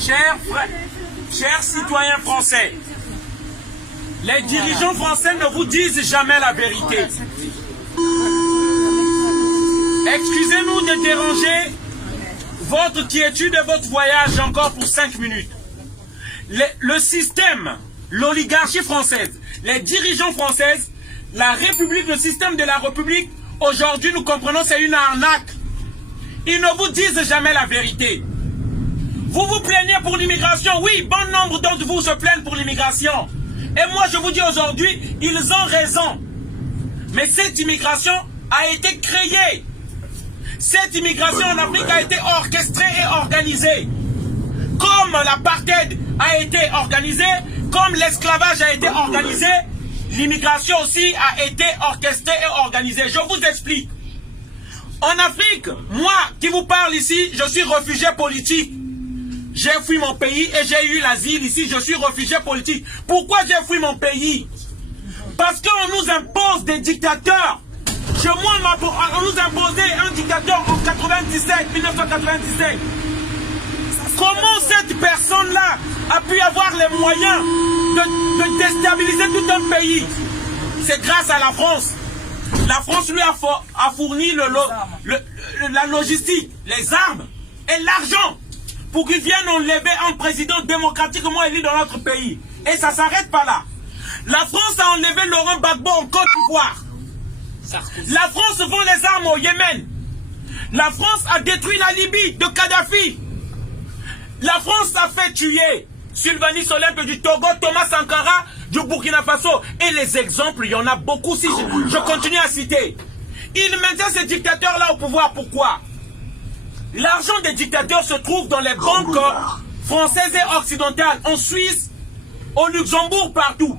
Chers citoyens français, les dirigeants français ne vous disent jamais la vérité. Excusez-nous de déranger votre quiétude et votre voyage encore pour 5 minutes. Le système, l'oligarchie française, les dirigeants françaises, la République, le système de la République, aujourd'hui nous comprenons c'est une arnaque. Ils ne vous disent jamais la vérité. Vous vous plaignez pour l'immigration, oui, bon nombre d'entre vous se plaignent pour l'immigration. Et moi je vous dis aujourd'hui, ils ont raison. Mais cette immigration a été créée. Cette immigration en Afrique a été orchestrée et organisée. Comme l'apartheid a été organisé, comme l'esclavage a été organisé, l'immigration aussi a été orchestrée et organisée. Je vous explique. En Afrique, moi qui vous parle ici, je suis réfugié politique. J'ai fui mon pays et j'ai eu l'asile ici, je suis réfugié politique. Pourquoi j'ai fui mon pays? Parce qu'on nous impose des dictateurs. On nous imposait un dictateur en 1997. Comment cette personne-là a pu avoir les moyens de déstabiliser tout un pays? C'est grâce à la France. La France lui a fourni la logistique, les armes et l'argent pour qu'il vienne enlever un président démocratiquement élu dans notre pays. Et ça ne s'arrête pas là. La France a enlevé Laurent Gbagbo en Côte d'Ivoire. La France vend les armes au Yémen. La France a détruit la Libye de Kadhafi. La France a fait tuer Sylvanie Solempe du Togo, Thomas Sankara du Burkina Faso. Et les exemples, il y en a beaucoup si je continue à citer. Ils maintiennent ces dictateurs-là au pouvoir. Pourquoi? L'argent des dictateurs se trouve dans les banques françaises et occidentales, en Suisse, au Luxembourg, partout.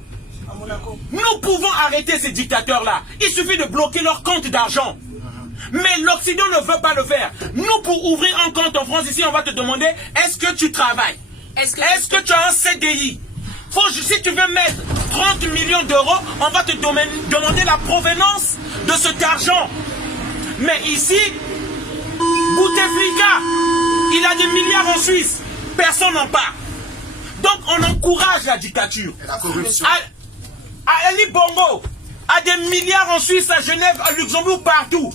Nous pouvons arrêter ces dictateurs-là. Il suffit de bloquer leur compte d'argent. Mais l'Occident ne veut pas le faire. Nous, pour ouvrir un compte en France, ici, on va te demander, est-ce que tu travailles? Est-ce que tu as un CDI? Si tu veux mettre 30 millions d'euros, on va te demander la provenance de cet argent. Mais ici, Bouteflika, il a des milliards en Suisse. Personne n'en parle. Donc, on encourage la dictature. Et la corruption. Ali Bongo a des milliards en Suisse, à Genève, à Luxembourg, partout.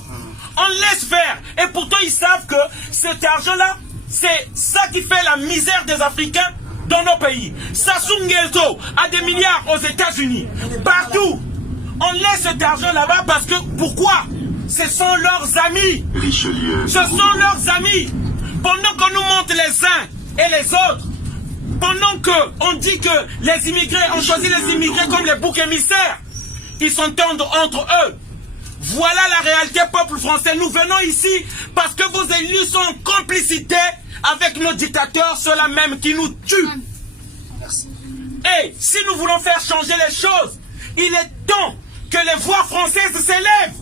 On laisse faire. Et pourtant, ils savent que cet argent-là, c'est ça qui fait la misère des Africains dans nos pays. Sassou Nguesso a des milliards aux États-Unis. Partout. On laisse cet argent là-bas parce que, pourquoi? Ce sont leurs amis. Richelieu. Ce sont leurs amis. Pendant qu'on nous montre les uns et les autres, pendant qu'on dit que les immigrés, on choisit les immigrés comme les boucs émissaires, ils s'entendent entre eux. Voilà la réalité, peuple français. Nous venons ici parce que vos élus sont en complicité avec nos dictateurs, ceux-là même qui nous tuent. Merci. Et si nous voulons faire changer les choses, il est temps que les voix françaises s'élèvent.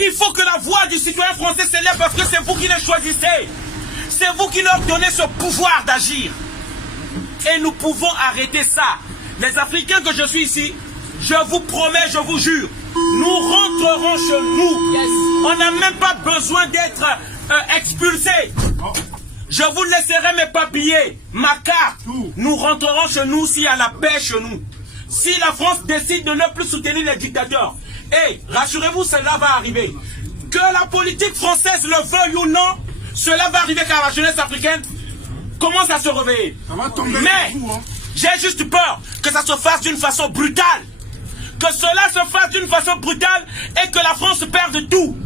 Il faut que la voix du citoyen français s'élève parce que c'est vous qui les choisissez. C'est vous qui leur donnez ce pouvoir d'agir. Et nous pouvons arrêter ça. Les Africains que je suis ici, je vous promets, je vous jure, nous rentrerons chez nous. On n'a même pas besoin d'être expulsés. Je vous laisserai mes papiers, ma carte. Nous rentrerons chez nous s'il y a la paix chez nous. Si la France décide de ne plus soutenir les dictateurs, et rassurez-vous, cela va arriver. Que la politique française le veuille ou non, cela va arriver car la jeunesse africaine commence à se réveiller. Mais j'ai juste peur que ça se fasse d'une façon brutale. Que cela se fasse d'une façon brutale et que la France perde tout.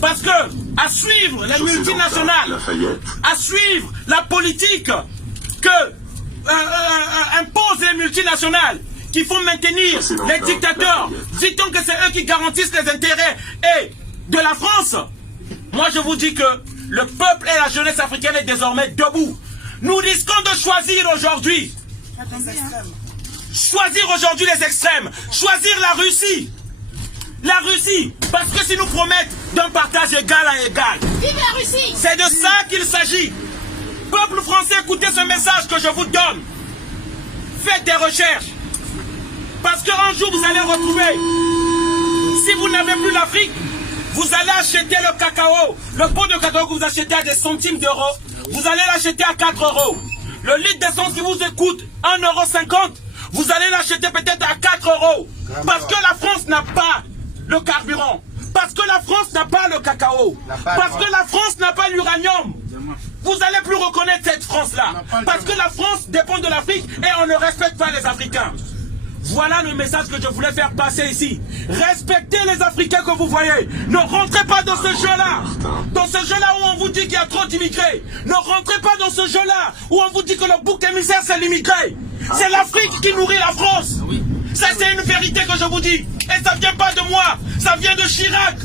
Parce que, à suivre les multinationales, à suivre la politique que imposent les multinationales, qui font maintenir les dictateurs, dit-on que c'est eux qui garantissent les intérêts de la France. Moi je vous dis que le peuple et la jeunesse africaine est désormais debout. Nous risquons de choisir aujourd'hui. Choisir aujourd'hui les extrêmes. Choisir la Russie. La Russie. Parce que si nous promettent d'un partage égal à égal. Vive la Russie. C'est de ça qu'il s'agit. Peuple français, écoutez ce message que je vous donne. Faites des recherches. Parce qu'un jour vous allez retrouver. Si vous n'avez plus l'Afrique, vous allez acheter le cacao. Le pot de cacao que vous achetez à des centimes d'euros, vous allez l'acheter à 4 euros. Le litre d'essence qui vous coûte 1,50 €, vous allez l'acheter peut-être à 4 €. Parce que la France n'a pas le carburant. Parce que la France n'a pas le cacao. Parce que la France n'a pas l'uranium. Vous n'allez plus reconnaître cette France-là. Parce que la France dépend de l'Afrique et on ne respecte pas les Africains. Voilà le message que je voulais faire passer ici. Respectez les Africains que vous voyez. Ne rentrez pas dans ce jeu-là. Dans ce jeu-là où on vous dit qu'il y a trop d'immigrés. Ne rentrez pas dans ce jeu-là où on vous dit que le bouc émissaire c'est l'immigré. C'est l'Afrique qui nourrit la France. Ça c'est une vérité que je vous dis. Et ça ne vient pas de moi. Ça vient de Chirac.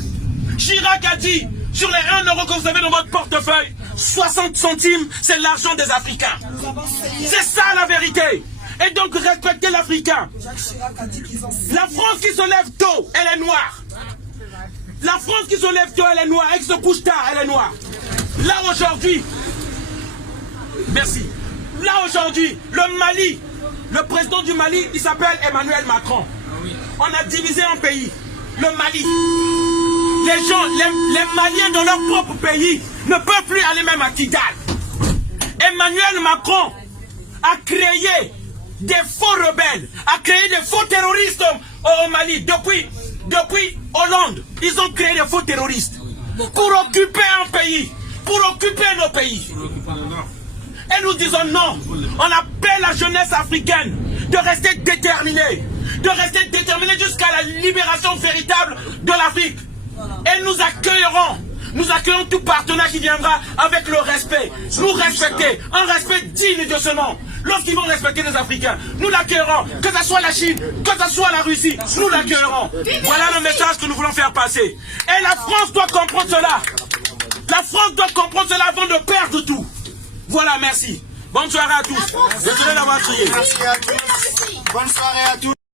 Chirac a dit, sur les 1 € que vous avez dans votre portefeuille, 60 centimes, c'est l'argent des Africains. C'est ça la vérité. Et donc respectez l'Africain. La France qui se lève tôt, elle est noire. La France qui se lève tôt, elle est noire. Elle se couche tard, elle est noire. Là aujourd'hui, merci. Là aujourd'hui, le Mali, le président du Mali, il s'appelle Emmanuel Macron. On a divisé un pays, le Mali. Les gens, les Maliens dans leur propre pays ne peuvent plus aller même à Kidal. Emmanuel Macron a créé des faux rebelles, a créé des faux terroristes au Mali. Depuis Hollande, ils ont créé des faux terroristes pour occuper un pays, pour occuper nos pays. Et nous disons non. On appelle la jeunesse africaine de rester déterminée, jusqu'à la libération véritable de l'Afrique. Et nous accueillerons tout partenaire qui viendra avec le respect, nous respecter, un respect digne de ce nom. Lorsqu'ils vont respecter les Africains, nous l'accueillerons, que ce soit la Chine, que ce soit la Russie, nous l'accueillerons. Voilà le message que nous voulons faire passer. Et la France doit comprendre cela. La France doit comprendre cela avant de perdre tout. Voilà, merci. Bonne soirée à tous. Désolé d'avoir crié. Merci à tous. Bonne soirée à tous.